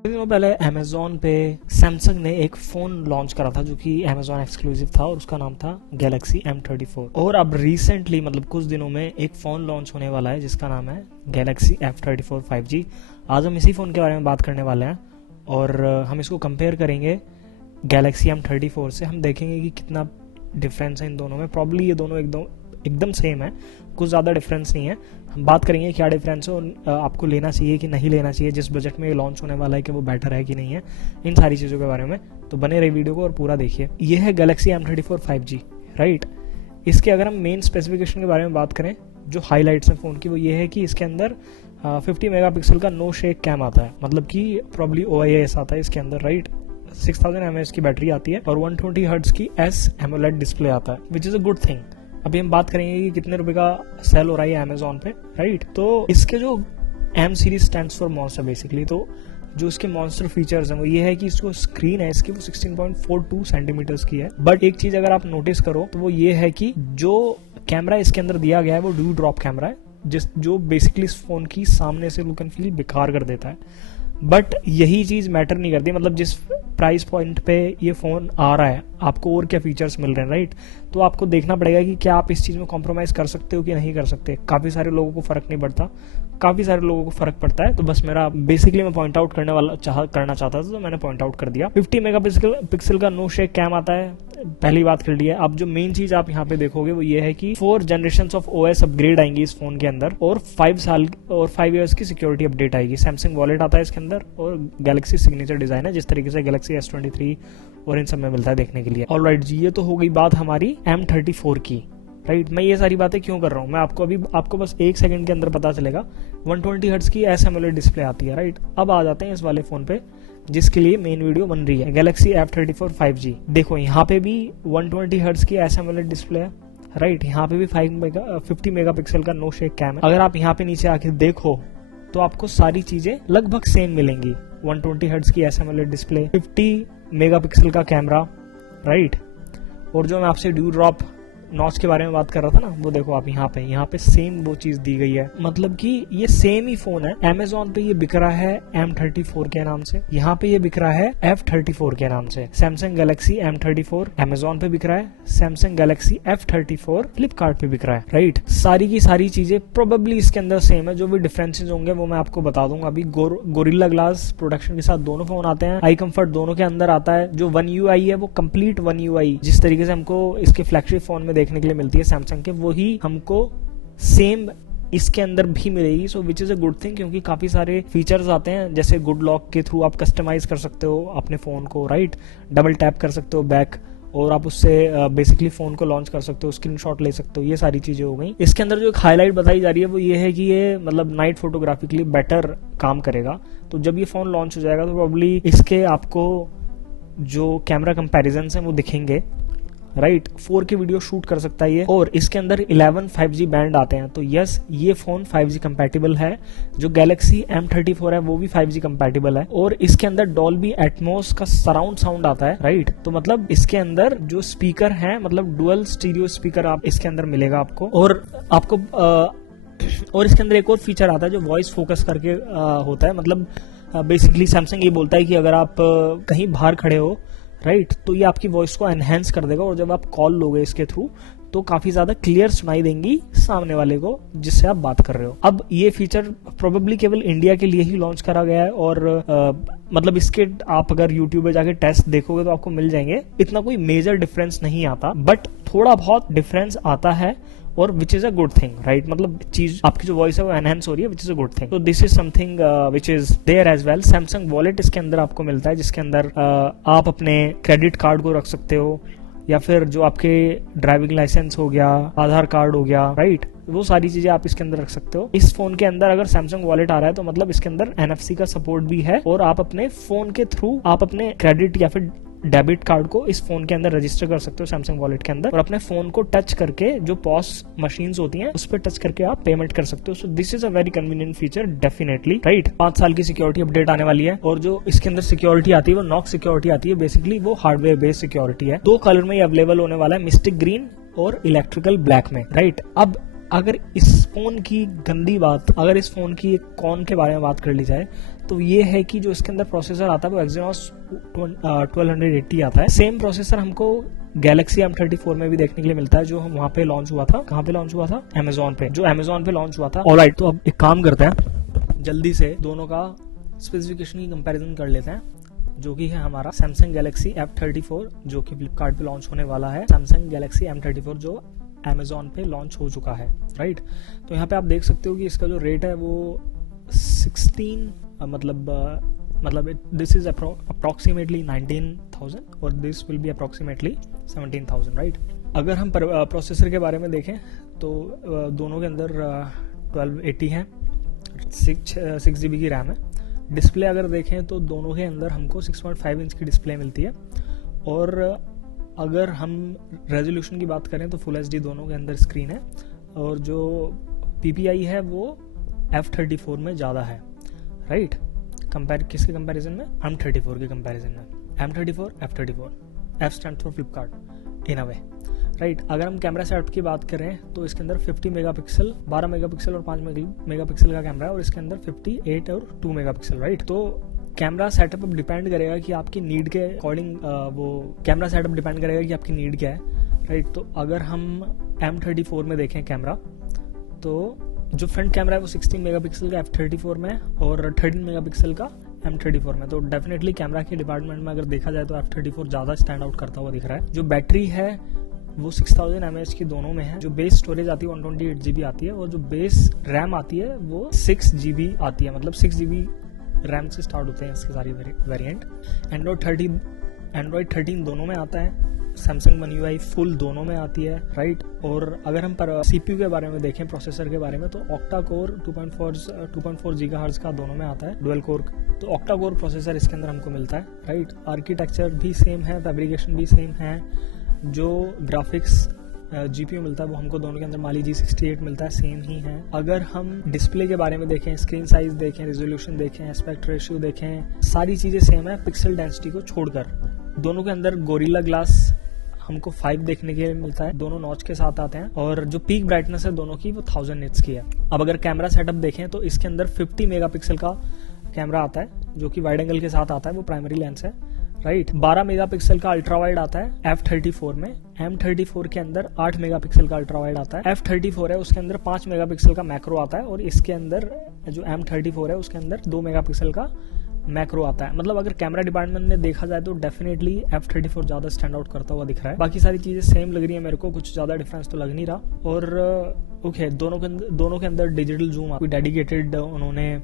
कुछ दिनों पहले अमेजोन पे सैमसंग ने एक फोन लॉन्च करा था जो कि अमेजोन एक्सक्लूसिव था और उसका नाम था गैलेक्सी M34। और अब रिसेंटली मतलब कुछ दिनों में एक फ़ोन लॉन्च होने वाला है जिसका नाम है गैलेक्सी F34 5G। आज हम इसी फ़ोन के बारे में बात करने वाले हैं और हम इसको कंपेयर करेंगे गैलेक्सी M34 से। हम देखेंगे कि कितना डिफरेंस है इन दोनों में। प्रॉब्ली ये दोनों एकदम सेम है, कुछ ज़्यादा डिफरेंस नहीं है। हम बात करेंगे क्या डिफरेंस है और आपको लेना चाहिए कि नहीं लेना चाहिए, जिस बजट में ये लॉन्च होने वाला है कि वो बेटर है कि नहीं है, इन सारी चीज़ों के बारे में। तो बने रही वीडियो को और पूरा देखिए। ये है गैलेक्सी M34 5G, राइट। इसके अगर हम मेन स्पेसिफिकेशन के बारे में बात करें, जो हाईलाइट्स हैं फ़ोन की, वो ये है कि इसके अंदर 50 मेगापिक्सल का नो शेक कैम आता है, मतलब कि प्रॉब्ली OIS आता है इसके अंदर, राइट। 6000 mAh की बैटरी आती है और 120 हर्ट्ज की AMOLED डिस्प्ले आता है, which is a good thing. अभी हम बात करेंगे कि कितने रुपए का सेल हो रहा है अमेजोन पे, राइट। तो इसके जो M series stands for monster basically, तो जो इसके मॉन्स्टर फीचर्स हैं वो ये है कि इसको स्क्रीन है इसकी वो 16.42 सेंटीमीटर्स की है। बट एक चीज अगर आप नोटिस करो तो वो ये है कि जो कैमरा इसके अंदर दिया गया है वो ड्यू ड्रॉप कैमरा है, जो बेसिकली इस फोन की सामने से लुक एंड फील बेकार कर देता है। बट यही चीज मैटर नहीं करती, मतलब जिस प्राइस पॉइंट पे ये फोन आ रहा है आपको और क्या फीचर्स मिल रहे हैं, राइट। तो आपको देखना पड़ेगा कि क्या आप इस चीज में कॉम्प्रोमाइज कर सकते हो कि नहीं कर सकते। काफी सारे लोगों को फर्क नहीं पड़ता, काफी सारे लोगों को फर्क पड़ता है। तो बस मेरा बेसिकली मैं पॉइंट आउट करना चाहता था, तो मैंने पॉइंट आउट कर दिया। 50 मेगापिक्सल का नो शेक कैम आता है, पहली बात कर ली है। अब जो मेन चीज आप यहाँ पे देखोगे वो ये है कि 4 जनरेशंस ऑफ OS अपग्रेड आएंगी इस फोन के अंदर और 5 इयर्स की सिक्योरिटी अपडेट आएगी। सैमसंग वॉलेट आता है इसके अंदर और गैलेक्सी सिग्नेचर डिजाइन है, जिस तरीके से गैलेक्सी S23 और इन सब में मिलता है देखने के लिए। ऑलराइट जी, ये तो हो गई बात हमारी M34 की, राइट। मैं ये सारी बातें क्यों कर रहा हूँ, मैं आपको बस 1 सेकंड के अंदर पता चलेगा। 120 हर्ट्ज की AMOLED डिस्प्ले आती है, राइट। अब आ जाते हैं इस वाले फोन पे जिसके लिए मेन वीडियो बन रही है, गैलेक्सी F34 5G। देखो यहाँ पे भी 120 हर्ट्ज की AMOLED डिस्प्ले है, राइट। यहाँ पे भी 50 मेगापिक्सल का नो शेक कैम है। अगर आप यहाँ पे नीचे आके देखो तो आपको सारी चीजें लगभग सेम मिलेंगी। 120 हर्ट्ज की AMOLED डिस्प्ले, 50 मेगापिक्सल का कैमरा, राइट। और जो मैं आपसे ड्यू ड्रॉप नॉच के बारे में बात कर रहा था ना, वो देखो आप यहाँ पे सेम वो चीज दी गई है, मतलब कि ये सेम ही फोन है। अमेजोन पे ये बिक रहा है M34 के नाम से, यहाँ पे ये बिक रहा है F34 के नाम से। सैमसंग गैलेक्सी M34 अमेजोन पे बिक रहा है, सैमसंग गैलेक्सी F34 फ्लिपकार्ट पे बिक रहा है, राइट। सारी की सारी चीजें प्रोबेबली इसके अंदर सेम है। जो भी डिफरेंसेस होंगे वो मैं आपको बता दूंगा। अभी गोरिल्ला ग्लास प्रोडक्शन के साथ दोनों फोन आते हैं, आई कंफर्ट दोनों के अंदर आता है। जो One UI है वो कंप्लीट One UI जिस तरीके से हमको इसके फ्लैगशिप फोन में देखने के लिए मिलती है सैमसंग के, वही हमको सेम इसके अंदर भी मिलेगी। So which is a good thing, क्योंकि काफी सारे फीचर्स आते हैं, जैसे गुड लॉक के थ्रू आप कस्टमाइज कर सकते हो अपने फोन को, राइट। डबल टैप कर सकते हो बैक और आप उससे बेसिकली फोन को लॉन्च कर सकते हो, स्क्रीनशॉट ले सकते हो। ये सारी चीजें हो गई। इसके अंदर जो एक हाईलाइट बताई जा रही है वो ये है कि ये मतलब नाइट फोटोग्राफी के लिए बेटर काम करेगा। तो जब ये फोन लॉन्च हो जाएगा तो प्रॉब्ली इसके आपको जो कैमरा कंपैरिजन है वो दिखेंगे, राइट। 4K वीडियो शूट कर सकता है ये, और इसके अंदर 11 5G बैंड आते हैं। तो यस, ये फोन 5G कंपैटिबल है। जो गैलेक्सी M34 है वो भी 5G कंपैटिबल है, और इसके अंदर डॉल्बी एटमॉस का सराउंड साउंड आता है, राइट। तो मतलब इसके अंदर जो स्पीकर है, मतलब डुअल स्टीरियो स्पीकर आप इसके अंदर मिलेगा आपको। और इसके अंदर एक और फीचर आता है जो वॉइस फोकस करके होता है। मतलब बेसिकली सैमसंग ये बोलता है कि अगर आप कहीं बाहर खड़े हो, राइट, तो ये आपकी वॉइस को एनहेंस कर देगा और जब आप कॉल लोगे इसके थ्रू तो काफी ज्यादा क्लियर सुनाई देंगी सामने वाले को जिससे आप बात कर रहे हो। अब ये फीचर प्रोबेबली केवल इंडिया के लिए ही लॉन्च करा गया है और मतलब इसके आप अगर यूट्यूब पे जाके टेस्ट देखोगे तो आपको मिल जाएंगे। इतना कोई मेजर डिफरेंस नहीं आता, बट थोड़ा बहुत डिफरेंस आता है, और विच is a good thing, right. मतलब चीज आपकी जो वॉइस है वो एनहेंस हो रही है, which is a good thing. तो this is something which is there as well. Samsung wallet इसके अंदर आपको मिलता है, जिसके अंदर आप अपने क्रेडिट कार्ड को रख सकते हो, या फिर जो आपके ड्राइविंग लाइसेंस हो गया, आधार कार्ड हो गया, राइट, वो सारी चीजें आप इसके अंदर रख सकते हो। इस फोन के अंदर अगर सैमसंग वॉलेट आ रहा है तो मतलब इसके अंदर NFC का सपोर्ट भी है, और आप अपने फोन के थ्रू आप अपने क्रेडिट या फिर डेबिट कार्ड को इस फोन के अंदर रजिस्टर कर सकते हो सैमसंग वॉलेट के अंदर, और अपने फोन को टच करके जो पॉस मशीन्स होती हैं उस पर टच करके आप पेमेंट कर सकते हो। So this is a very convenient feature definitely, right. 5 साल की सिक्योरिटी अपडेट आने वाली है, और जो इसके अंदर सिक्योरिटी आती है वो नॉक सिक्योरिटी आती है। बेसिकली वो हार्डवेयर बेस्ड सिक्योरिटी है। 2 कलर में ये अवेलेबल होने वाला है, मिस्टिक ग्रीन और इलेक्ट्रिकल ब्लैक में, राइट। अब अगर इस फोन की गंदी बात, अगर इस फोन की एक कॉन के बारे में बात कर ली जाए तो ये है कि जो इसके अंदर प्रोसेसर आता है वो Exynos 1280 आता है। सेम प्रोसेसर हमको Galaxy M34 में भी देखने के लिए मिलता है, जो हम वहाँ पे लॉन्च हुआ था। कहाँ पे लॉन्च हुआ था? Amazon पे, जो Amazon पे लॉन्च हुआ था। ऑलराइट, तो अब एक काम करते हैं, जल्दी से दोनों का स्पेसिफिकेशन की कंपैरिजन कर लेते हैं, जो कि है हमारा Samsung Galaxy F34 जो कि फ्लिपकार्ट पे लॉन्च होने वाला है, Samsung Galaxy M34 जो Amazon पे लॉन्च हो चुका है, राइट। तो यहाँ पे आप देख सकते हो कि इसका जो रेट है वो 16 मतलब दिस इज अप्रोक्सीमेटली 19,000 और this will be approximately 17,000, right. अगर हम प्रोसेसर के बारे में देखें तो दोनों के अंदर 1280 है, 6 GB की रैम है। डिस्प्ले अगर देखें तो दोनों के अंदर हमको 6.5 इंच की डिस्प्ले मिलती है, और अगर हम रेजोल्यूशन की बात करें तो फुल HD दोनों के अंदर स्क्रीन है, और जो PPI है वो F34 में ज़्यादा है, राइट। किसके कंपैरिजन में? M34 के कंपैरिजन में। M34 F34, F stand for Flipkart in a way, right. अगर हम कैमरा सेटअप की बात करें तो इसके अंदर 50 मेगापिक्सल, 12 मेगापिक्सल और 5 मेगापिक्सल का कैमरा है, और इसके अंदर 58 और 2 मेगापिक्सल, राइट। तो कैमरा सेटअप अब डिपेंड करेगा कि आपकी नीड के अकॉर्डिंग वो कैमरा सेटअप डिपेंड करेगा कि आपकी नीड क्या है, राइट। तो अगर हम M34 में देखें कैमरा, तो जो फ्रंट कैमरा है वो 16 मेगापिक्सल का F34 में और 13 मेगापिक्सल का M34 में। तो डेफिनेटली कैमरा के डिपार्टमेंट में अगर देखा जाए तो F34 ज़्यादा स्टैंड आउट करता हुआ दिख रहा है। जो बैटरी है वो 6000 mAh की दोनों में है। जो बेस स्टोरेज आती है 128 GB आती है, और जो बेस रैम आती है वो 6 GB आती है, मतलब 6 GB रैम से स्टार्ट होते हैं इसके सारी वेरिएंट। एंड्रॉयड 13 दोनों में आता है, सैमसंग One UI फुल दोनों में आती है, राइट। और अगर हम CPU के बारे में देखें, प्रोसेसर के बारे में, तो ऑक्टा कोर 2.4 GHz का दोनों में आता है, डुअल कोर। तो ऑक्टा कोर प्रोसेसर इसके अंदर हमको मिलता है, राइट। आर्किटेक्चर भी सेम है, फैब्रिकेशन भी सेम है। जो ग्राफिक्स GPU मिलता है वो हमको दोनों के अंदर माली G68 मिलता है, सेम ही है। अगर हम डिस्प्ले के बारे में देखें, स्क्रीन साइज देखें, रेजोल्यूशन देखें, एस्पेक्ट रेशियो देखें, सारी चीज़ें सेम है पिक्सल डेंसिटी को छोड़कर। दोनों के अंदर गोरिल्ला ग्लास हमको 5 देखने के लिए मिलता है, दोनों नॉच के साथ आते हैं, और जो पीक ब्राइटनेस है दोनों की वो 1000 निट्स की है। अब अगर कैमरा सेटअप देखें तो इसके अंदर 50 मेगापिक्सल का कैमरा आता है, जो कि वाइड एंगल के साथ आता है, वो प्राइमरी लेंस है, राइट। 12 मेगापिक्सल का अल्ट्रा वाइड आता है F34 में। M34 के अंदर 8 मेगापिक्सल का अल्ट्रा वाइड आता है। F34 है उसके अंदर 5 मेगापिक्सल का मैक्रो आता है, और इसके अंदर जो M34 है उसके अंदर 2 मेगापिक्सल का मैक्रो आता है। मतलब अगर कैमरा डिपार्टमेंट में देखा जाए तो डेफिनेटली F34 ज़्यादा स्टैंड आउट करता हुआ दिख रहा है। बाकी सारी चीज़ें सेम लग रही है मेरे को, कुछ ज़्यादा डिफरेंस तो लग नहीं रहा। और ओके, दोनों के अंदर डिजिटल जूम, कोई डेडिकेटेड उन्होंने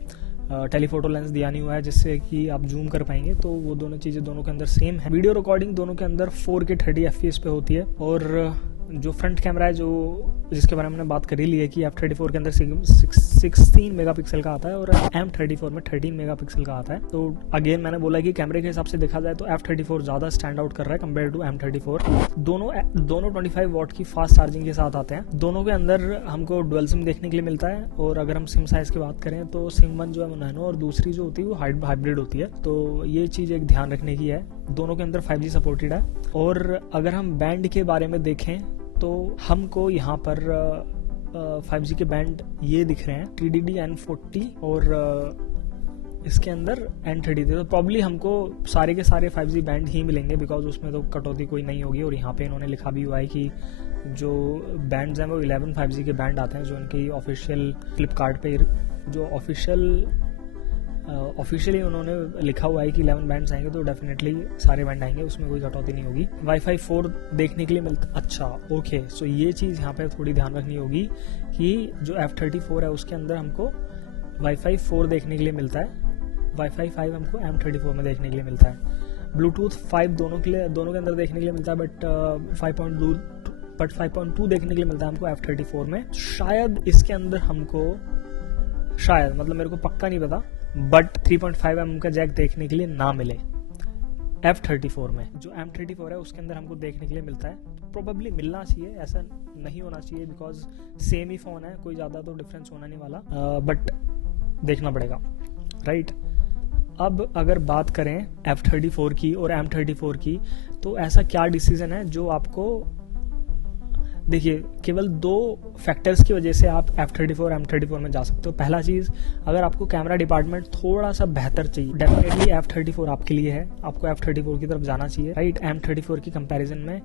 टेलीफोटो लेंस दिया नहीं हुआ है जिससे कि आप जूम कर पाएंगे, तो वो दोनों चीज़ें दोनों के अंदर सेम है। वीडियो रिकॉर्डिंग दोनों के अंदर 4K 30 FPS पे होती है, और जो फ्रंट कैमरा है, जो जिसके बारे में हमने बात कर ही ली है कि F34 के अंदर 16 मेगापिक्सल का आता है और M34 में 13 मेगापिक्सल का आता है। तो अगेन मैंने बोला कि कैमरे के हिसाब से देखा जाए तो F34 ज़्यादा स्टैंड आउट कर रहा है कंपेयर टू M34। दोनों 25 वॉट की फास्ट चार्जिंग के साथ आते हैं। दोनों के अंदर हमको डुअल सिम देखने के लिए मिलता है, और अगर हम सिम साइज़ की बात करें तो सिम 1 जो है वो नैनो, और दूसरी जो होती है वो हाइब्रिड होती है। तो ये चीज़ एक ध्यान रखने की है। दोनों के अंदर 5G सपोर्टेड है। और अगर हम बैंड के बारे में देखें तो हमको यहाँ पर 5G के बैंड ये दिख रहे हैं, TDD N40 और इसके अंदर N30। तो प्रॉब्ली हमको सारे के सारे 5G बैंड ही मिलेंगे, बिकॉज उसमें तो कटौती कोई नहीं होगी। और यहाँ पे इन्होंने लिखा भी हुआ है कि जो बैंड्स हैं वो 11 5G के बैंड आते हैं, जो उनकी ऑफिशियल फ्लिपकार्ट पे जो ऑफिशियली उन्होंने लिखा हुआ है कि 11 बैंड्स आएंगे, तो डेफिनेटली सारे बैंड आएंगे, उसमें कोई कटौती नहीं होगी। Wi-Fi 4 देखने के लिए मिलता, अच्छा ओके। सो ये चीज़ यहाँ पे थोड़ी ध्यान रखनी होगी कि जो F34 है उसके अंदर हमको Wi-Fi 4 देखने के लिए मिलता है, Wi-Fi 5 हमको M34 में देखने के लिए मिलता है। Bluetooth 5 दोनों के अंदर देखने के लिए मिलता है, बट 5.2 देखने के लिए मिलता है हमको F34 में। शायद इसके अंदर हमको, शायद मतलब मेरे को पक्का नहीं पता, बट 3.5 mm का जैक देखने के लिए ना मिले F34 में। जो M34 है उसके अंदर हमको देखने के लिए मिलता है, तो प्रोबेबली मिलना चाहिए, ऐसा नहीं होना चाहिए, बिकॉज सेम ही फ़ोन है, कोई ज़्यादा तो डिफरेंस होना नहीं वाला, बट देखना पड़ेगा, राइट। अब अगर बात करें F34 की और M34 की, तो ऐसा क्या डिसीजन है जो आपको देखिए केवल 2 फैक्टर्स की वजह से आप F34 M34 में जा सकते हो। पहला चीज़, अगर आपको कैमरा डिपार्टमेंट थोड़ा सा बेहतर चाहिए, डेफिनेटली F34 आपके लिए है, आपको F34 की तरफ जाना चाहिए, राइट, M34 की कंपैरिजन में।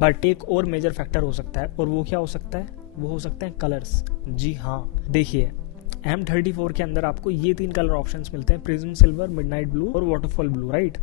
बट एक और मेजर फैक्टर हो सकता है, और वो क्या हो सकता है, वो हो सकते हैं कलर्स। जी हाँ, देखिए M34 के अंदर आपको ये 3 कलर ऑप्शंस मिलते हैं, प्रिज्म सिल्वर, मिडनाइट ब्लू और वाटरफॉल ब्लू, राइट।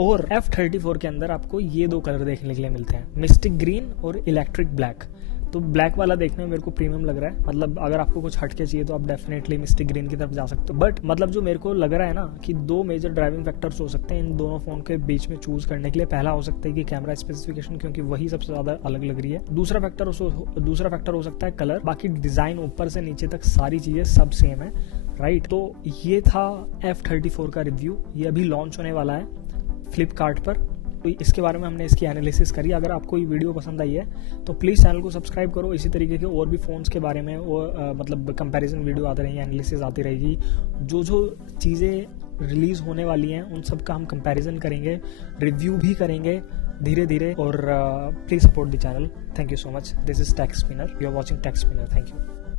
और F34 के अंदर आपको ये 2 कलर देखने के लिए मिलते हैं, मिस्टिक ग्रीन और इलेक्ट्रिक ब्लैक। तो ब्लैक वाला देखने में मेरे को प्रीमियम लग रहा है, मतलब अगर आपको कुछ हटके चाहिए तो आप डेफिनेटली मिस्टिक ग्रीन की तरफ जा सकते हो। बट मतलब जो मेरे को लग रहा है ना कि 2 मेजर ड्राइविंग फैक्टर्स हो सकते हैं इन दोनों फोन के बीच में चूज करने के लिए। पहला हो सकता है कि कैमरा स्पेसिफिकेशन, क्योंकि वही सबसे ज्यादा अलग लग रही है। दूसरा फैक्टर हो सकता है कलर। बाकी डिजाइन ऊपर से नीचे तक सारी चीजें सब सेम है, राइट। तो ये था F34 का रिव्यू। ये अभी लॉन्च होने वाला है फ्लिपकार्ट पर, तो इसके बारे में हमने इसकी एनालिसिस करी। अगर आपको ये वीडियो पसंद आई है तो प्लीज़ चैनल को सब्सक्राइब करो। इसी तरीके के और भी फ़ोन्स के बारे में मतलब कंपैरिजन वीडियो आती रहेंगी, एनालिसिस आती रहेगी। जो चीज़ें रिलीज़ होने वाली हैं उन सब का हम कंपैरिजन करेंगे, रिव्यू भी करेंगे धीरे धीरे। और please support the channel. Thank you so much. This is Tech Spinner, you are watching Tech Spinner. Thank you.